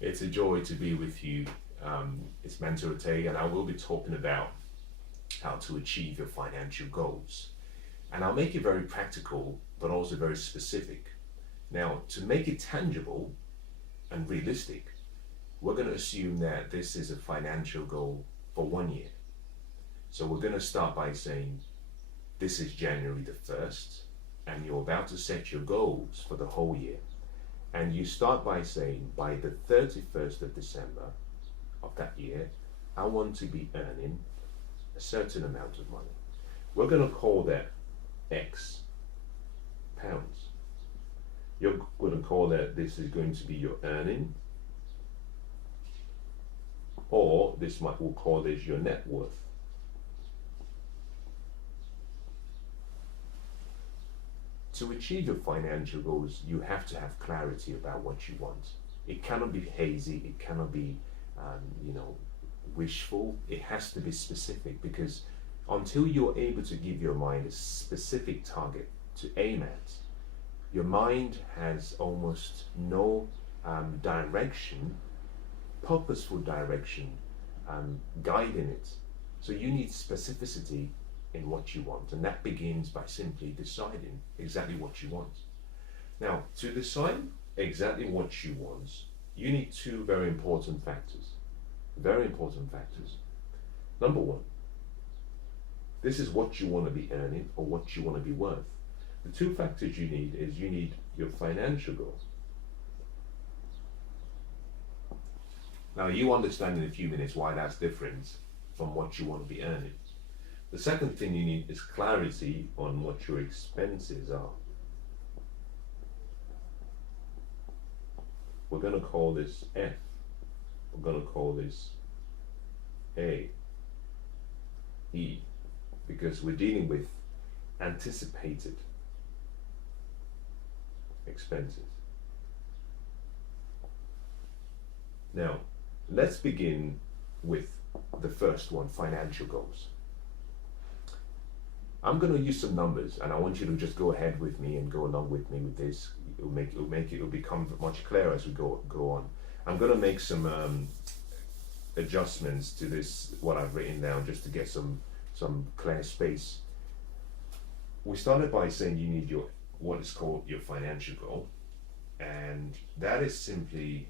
It's a joy to be with you. It's Mensah Oteh, and I will be talking about how to achieve your financial goals. And I'll make it very practical, but also very specific. Now, to make it tangible and realistic, we're going to assume that this is a financial goal for 1 year. So we're going to start by saying this is January the 1st, and you're about to set your goals for the whole year. And you start by saying, by the 31st of December of that year, I want to be earning a certain amount of money. We're going to call that X pounds. You're going to call that this is going to be your earning, or we'll call this your net worth. To achieve your financial goals, you have to have clarity about what you want. It cannot be hazy. It cannot be, wishful. It has to be specific, because until you're able to give your mind a specific target to aim at, your mind has almost no direction, purposeful direction, guiding it. So you need specificity in what you want, and that begins by simply deciding exactly what you want. Now, to decide exactly what you want, you need two very important factors. Very important factors. Number one, this is what you want to be earning or what you want to be worth. The two factors you need is you need your financial goals. Now, you understand in a few minutes why that's different from what you want to be earning. The second thing you need is clarity on what your expenses are. We're going to call this F. We're going to call this A, E, because we're dealing with anticipated expenses. Now, let's begin with the first one, financial goals. I'm going to use some numbers, and I want you to just go ahead with me and go along with me with this. It'll become much clearer as we go on. I'm going to make some adjustments to this, what I've written down, just to get some clear space. We started by saying you need what is called your financial goal, and that is simply.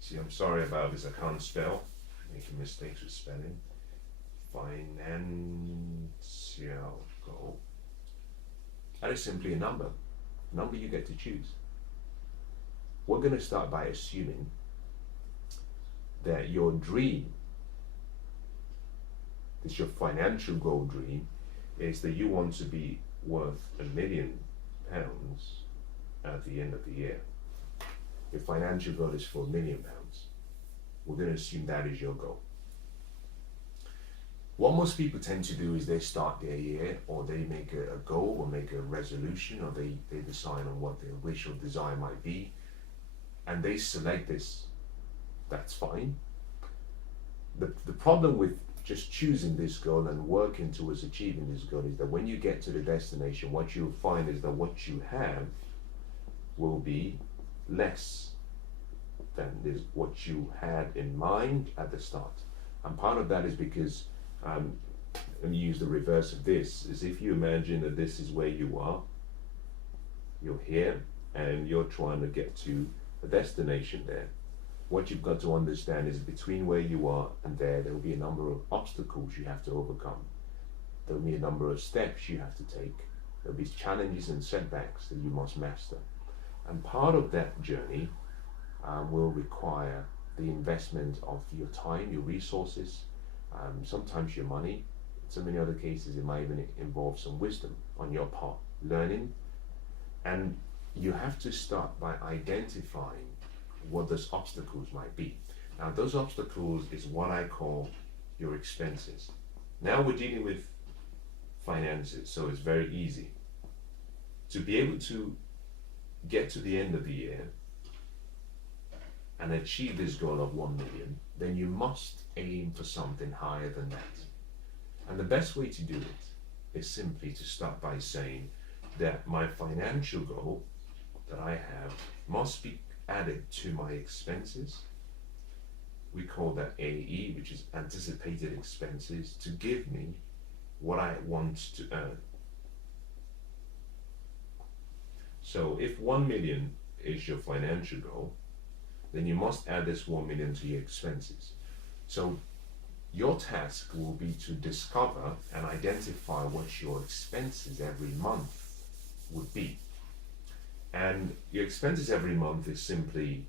See, I'm sorry about this. I can't spell. Making mistakes with spelling. Financial goal. That is simply a number. Number you get to choose. We're going to start by assuming that your dream, this your financial goal dream, is that you want to be worth £1 million at the end of the year. Your financial goal is for £1 million. We're going to assume that is your goal. What most people tend to do is they start their year, or they make a goal, or make a resolution, or they decide on what their wish or desire might be, and they select this. That's fine. The problem with just choosing this goal and working towards achieving this goal is that when you get to the destination, what you'll find is that what you have will be less than what you had in mind at the start. And part of that is because and use the reverse of this, is if you imagine that this is where you are, you're here, and you're trying to get to a destination there. What you've got to understand is between where you are and there will be a number of obstacles you have to overcome. There will be a number of steps you have to take. There will be challenges and setbacks that you must master. And part of that journey will require the investment of your time, your resources, sometimes your money. In so many other cases, it might even involve some wisdom on your part, learning. And you have to start by identifying what those obstacles might be. Now, those obstacles is what I call your expenses. Now we're dealing with finances, so it's very easy. To be able to get to the end of the year and achieve this goal of 1 million, then you must aim for something higher than that. And the best way to do it is simply to start by saying that my financial goal that I have must be added to my expenses. We call that AE, which is anticipated expenses, to give me what I want to earn. So if 1 million is your financial goal, then you must add this 1 million to your expenses. So your task will be to discover and identify what your expenses every month would be. And your expenses every month is simply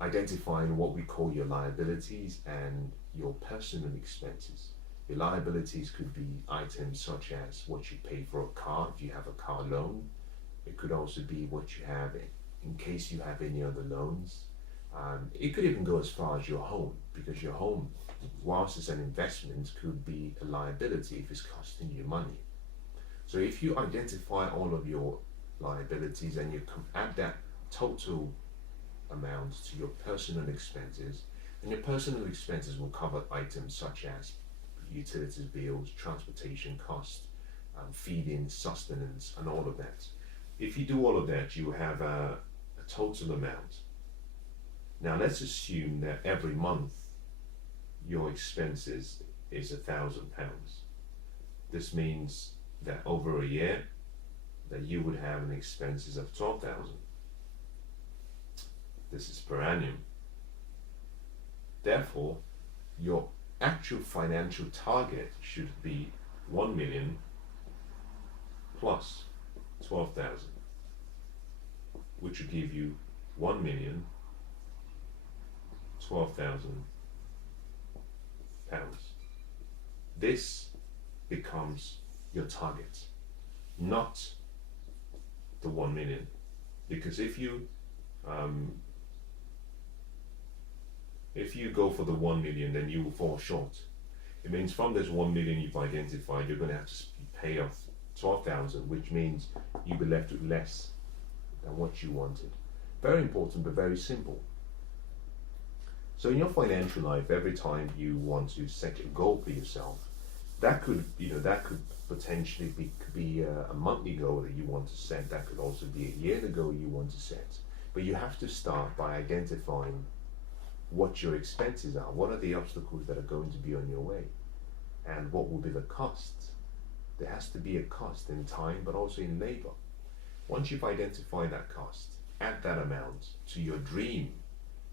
identifying what we call your liabilities and your personal expenses. Your liabilities could be items such as what you pay for a car, if you have a car loan. It could also be what you have in case you have any other loans. It could even go as far as your home, because your home, whilst it's an investment, could be a liability if it's costing you money. So if you identify all of your liabilities and you add that total amount to your personal expenses, and your personal expenses will cover items such as utilities bills, transportation costs, feeding, sustenance, and all of that. If you do all of that, you have a total amount. Now let's assume that every month your expenses is £1,000. This means that over a year that you would have an expenses of 12,000. This is per annum. Therefore, your actual financial target should be 1 million plus 12,000, which would give you 1 million 12,000 pounds. This becomes your target, not the 1 million, because if you go for the 1 million, then you will fall short. It means from this 1 million you've identified, you're going to have to pay off 12,000, which means you'll be left with less than what you wanted. Very important, but very simple. So in your financial life, every time you want to set a goal for yourself, that could potentially be a monthly goal that you want to set. That could also be a yearly goal you want to set. But you have to start by identifying what your expenses are. What are the obstacles that are going to be on your way? And what will be the cost? There has to be a cost in time, but also in labor. Once you've identified that cost, add that amount to your dream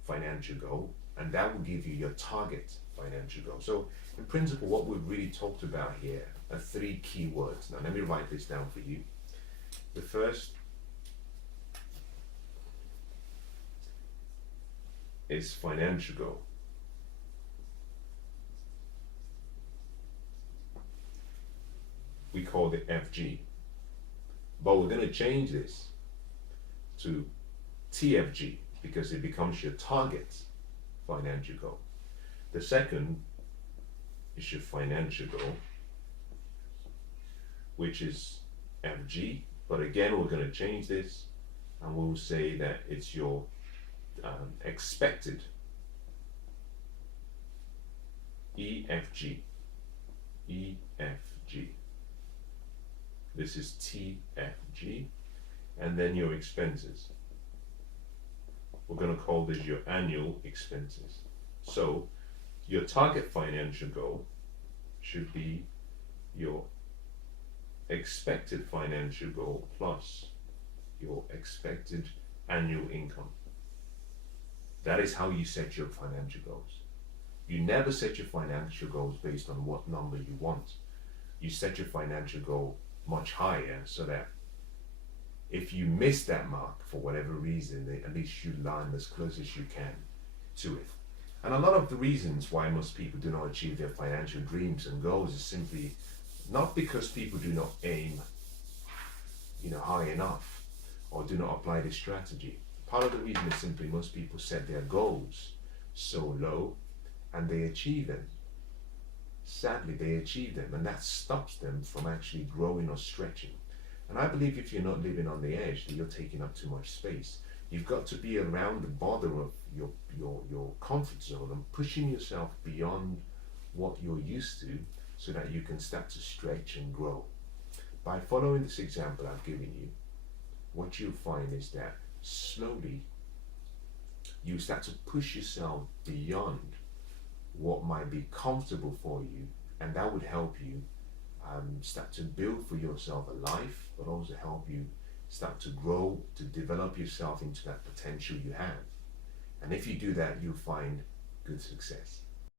financial goal, and that will give you your target financial goal. So in principle, what we've really talked about here are 3 key words. Now let me write this down for you. The first is financial goal. We call it FG, but we're going to change this to TFG because it becomes your target financial goal. The second is your financial goal, which is FG, but again we're going to change this and we'll say that it's your expected EFG. This is TFG, and then your expenses. We're going to call this your annual expenses. So your target financial goal should be your expected financial goal plus your expected annual income. That is how you set your financial goals. You never set your financial goals based on what number you want. You set your financial goal much higher so that if you miss that mark for whatever reason, at least you land as close as you can to it. And a lot of the reasons why most people do not achieve their financial dreams and goals is simply not because people do not aim, high enough or do not apply this strategy. Part of the reason is simply most people set their goals so low and they achieve them. Sadly, they achieve them, and that stops them from actually growing or stretching. And I believe if you're not living on the edge, that you're taking up too much space. You've got to be around the border of your comfort zone and pushing yourself beyond what you're used to so that you can start to stretch and grow. By following this example I've given you, what you'll find is that slowly you start to push yourself beyond what might be comfortable for you, and that would help you start to build for yourself a life, but also help you start to grow, to develop yourself into that potential you have. And if you do that, you'll find good success.